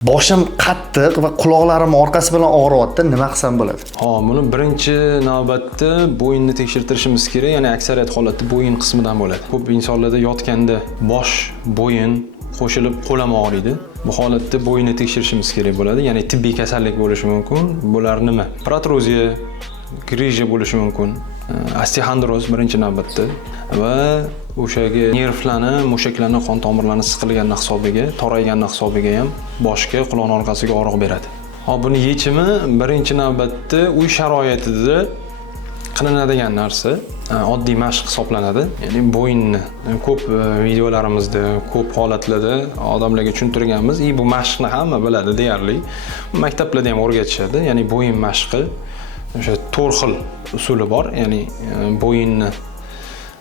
Boshim qattiq va quloqlarim orqasi bilan og'riyapti. Nima qilsam bo'ladi? Buni birinchi navbatda bo'yinni tekshirtirishimiz kerak. Ya'ni aksariyat holatda bo'yin qismidan bo'ladi. Ko'p insonlarda yotganda bosh, bo'yin qo'shilib qo'lam og'riydi. Bu holatda bo'yinni tekshirishimiz kerak bo'ladi. Ya'ni tibbiy kasallik bo'lishi mumkin. Bular nima? Protroziya, grija bo'lishi mumkin. Osteoxondroz birinchi navbatda va o'shaga nervlarni, mushaklarni, qon tomirlarini siqilgani hisobiga, toraygani hisobiga ham boshga, quloq orqasiga og'riq beradi. Buni yechimi birinchi navbatda uy sharoitida qilinadigan narsa oddiy mashq hisoblanadi. Ya'ni bo'yinni ko'p videolarimizda, ko'p holatlarda odamlarga tushuntirganmiz. Bu mashqni hamma biladi deyarli. Maktablarda ham o'rgatishadi. Ya'ni bo'yin mashqi o'sha 4 xil usuli bor. Ya'ni bo'yinni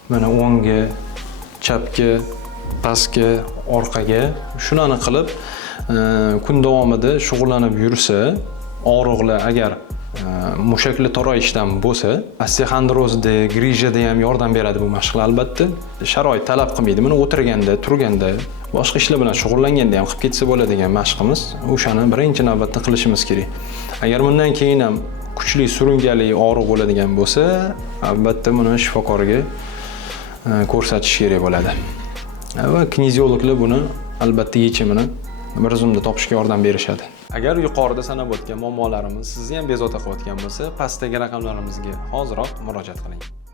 mana o'ngga, chapga, pastga, orqaga shularni qilib kun davomida shug'ullanib yursa, og'riqlar agar mushakli torayishdan bo'lsa, osteoxondrozda, grijada ham yordam beradi bu mashqlar albatta. Sharoit talab qilmaydi. Buni o'tirganda, turganda, boshqa ishlar bilan shug'ullanganda ham qilib ketsa bo'ladigan mashqimiz. O'shani birinchi navbatda qilishimiz kerak. Agar bundan keyin ham kuchli surunkali og'riq bo'ladigan bo'lsa, albatta buni shifokorga ko'rsatish kerak bo'ladi. Va kineziologlar buni albatta yechimini bir zumda topishga yordam berishadi. Agar yuqorida sanab o'tgan muammolarimiz sizni ham bezovta qilayotgan bo'lsa, pastdagi raqamlarimizga hoziroq murojaat qiling.